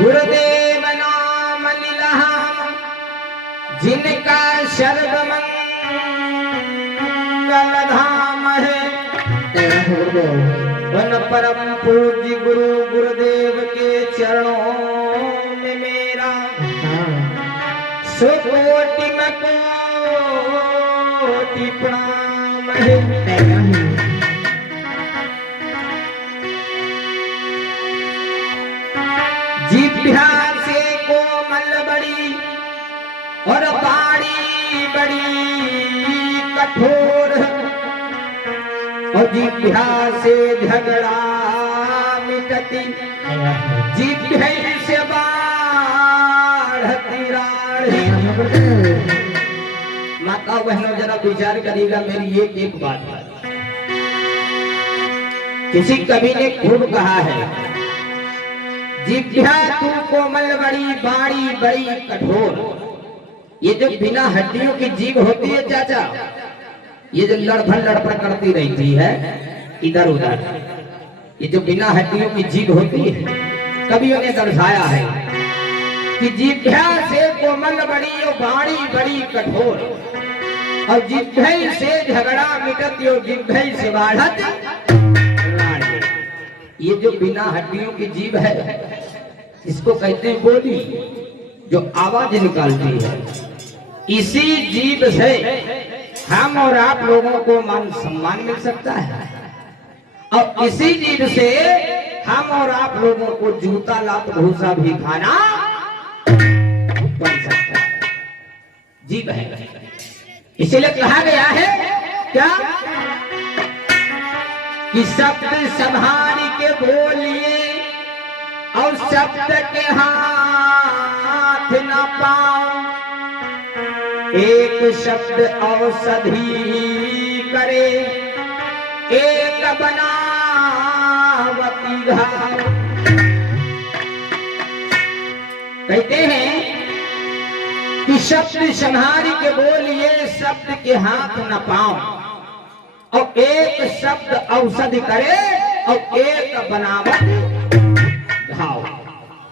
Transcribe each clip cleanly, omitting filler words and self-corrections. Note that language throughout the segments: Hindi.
गुरुदेव नाम लीला जिनका सर्वमंगल धाम है। वन परम पूज्य गुरु गुरुदेव के चरणों में मेरा सुकोटि में कोटि प्रणाम है। जिभ्या से कोमल बड़ी और बाड़ी बड़ी कठोर और जिभ्या से झगड़ा मिटती जिभ्या से बाढ़ती राढ़। माता बहनों जरा विचार करिएगा मेरी एक बात। किसी कवि ने खूब कहा है जिभ्या तू कोमल बड़ी बाड़ी बड़ी कठोर। ये जो बिना हड्डियों की जीभ होती है चाचा, ये जो लड़भड़ लड़पड़ करती रहती है इधर उधर, ये जो बिना हड्डियों की जीभ होती है, कवियों ने दर्शाया है कि जिभ्या से कोमल बड़ी और बाड़ी बड़ी कठोर और जिभ्या से झगड़ा मिटती और जिभ्या से बाढ़त। ये जो बिना हड्डियों की जीभ है इसको कहते हैं बोली, जो आवाज निकालती है। इसी जीभ से हम और आप लोगों को मान सम्मान मिल सकता है और इसी जीभ से हम और आप लोगों को जूता लात भूसा भी खाना बन सकता है। जीभ है, इसीलिए कहा गया है क्या कि शब्द संभाल के बोलिए और शब्द के हाथ न पाओ। एक शब्द औषधि करे एक बनावती घाव। कहते हैं कि शब्द संभाल के बोलिए शब्द के हाथ न पाओ और एक शब्द औषधि करे और एक बनावट घाव।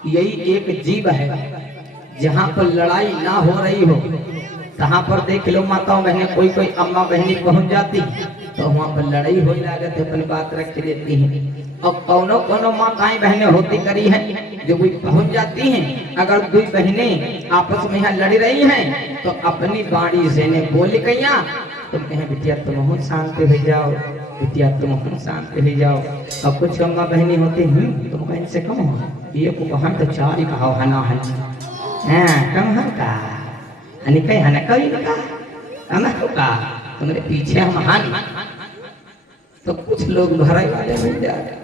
यही एक जीव है। जहां पर लड़ाई ना हो रही हो तहां पर देख लो माताओं बहने कोई अम्मा बहनी पहुंच जाती तो वहां पर लड़ाई हो लागत है, अपन बात रख लेती है। और कोनो माताएं बहने होती करी हैं जो कोई पहुंच जाती हैं, अगर दो बहनें आपस में यहाँ लड़ रही हैं तो अपनी बाड़ी से ने बोल कैया तुम कहें बिटिया तुम हो शांत हो जाओ, बिटिया तुम हो शांत हो जाओ। अब कुछ अम्मा बहनी होती तुम कहीं से कम हो ये को कहा तो चार ही कहा हना हन कम हन का हनी कहीं हन कहीं का हना का तुम्हारे पीछे हम हन। तो कुछ लोग भराई वाले मिल जाए,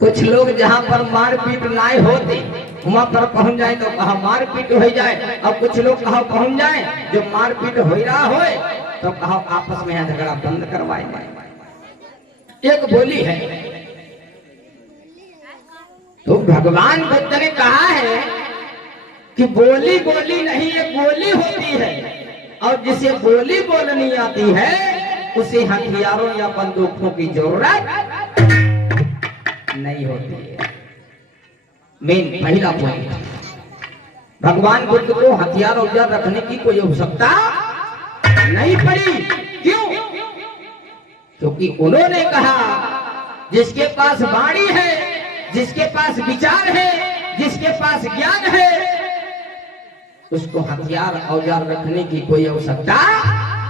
कुछ लोग जहाँ पर मारपीट ना होते वहां पर पहुंच जाए तो कहा मारपीट हो जाए। और कुछ लोग कहा पहुंच जाए जो मारपीट हो रहा हो तो कहा आपस में झगड़ा बंद करवाए। एक बोली है तो भगवान बुद्ध ने कहा है कि बोली बोली नहीं ये गोली होती है और जिसे बोली बोलनी आती है उसे हथियारों या बंदूकों की जरूरत नहीं होती है। मेन पहला पॉइंट, भगवान बुद्ध को हथियार औजार रखने की कोई आवश्यकता नहीं पड़ी। क्यों? क्योंकि उन्होंने कहा जिसके पास वाणी है, जिसके पास विचार है, जिसके पास ज्ञान है उसको हथियार औजार रखने की कोई आवश्यकता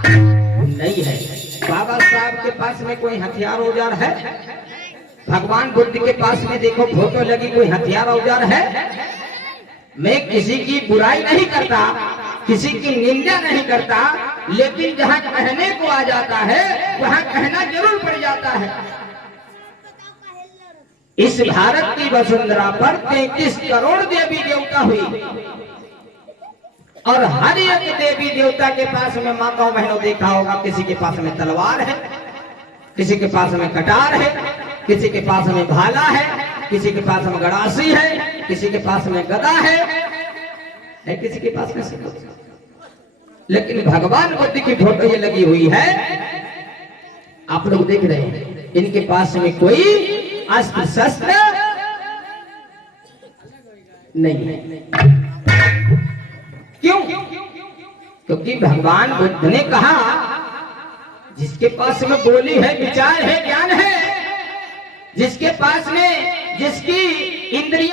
नहीं है। बाबा साहब के पास में कोई हथियार औजार है? भगवान बुद्ध के पास में देखो फोटो लगी, कोई हथियार औजार है? मैं किसी की बुराई नहीं करता, किसी की निंदा नहीं करता, लेकिन जहां कहने को आ जाता है वहां कहना जरूर पड़ जाता है। इस भारत की वसुंधरा पर 33 करोड़ देवी देवता हुई और हर एक देवी देवता के पास में माताओं बहनों देखा होगा किसी के पास में तलवार है, किसी के पास में कटार है, किसी के पास में भाला है, किसी के पास में गड़ासी है, किसी के पास में गदा है किसी के पास में सब। लेकिन भगवान बुद्ध की फोटो ये लगी हुई है, आप लोग देख रहे हैं, इनके पास में कोई अस्त्र शस्त्र नहीं है। क्यों? क्योंकि भगवान बुद्ध ने कहा जिसके पास में बोली है, विचार है, ज्ञान है, जिसके पास में जिसकी इंद्रियां